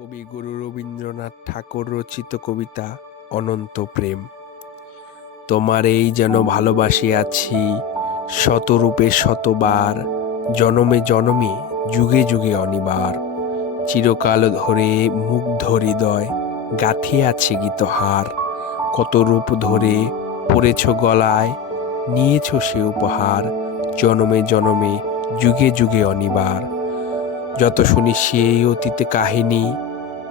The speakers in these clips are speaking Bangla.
কবিগুরু রবীন্দ্রনাথ ঠাকুর রচিত কবিতা অনন্ত প্রেম। তোমার এই যেন ভালোবাসি আছি, শতরূপে শতবার, জনমে জনমে, যুগে যুগে অনিবার। চিরকাল ধরে মুগ্ধ হৃদয় গাঁথিয়ে আছে গীতহার। কত রূপ ধরে পড়েছ গলায়, নিয়েছ সে উপহার, জনমে জনমে, যুগে যুগে অনিবার। যত শুনি সেই অতীতে কাহিনী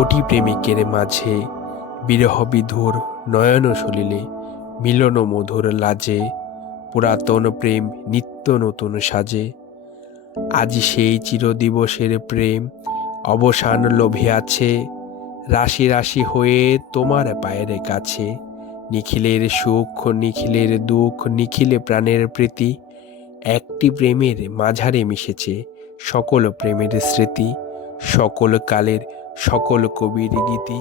কোটি প্রেমিকের মাঝে বিরহ বিধুর নয়ন সলিলে, মিলন মধুর লাজে, পুরাতন প্রেম নিত্য নতুন সাজে। আজ সেই চিরদিবসের প্রেম অবসান লোভে আছে, রাশি রাশি হয়ে তোমার পায়ের কাছে। নিখিলের সুখ, নিখিলের দুঃখ, নিখিলে প্রাণের প্রীতি, একটি প্রেমের মাঝারে মিশেছে সকল প্রেমের স্মৃতি, সকল কালের সকল কবির গীতি।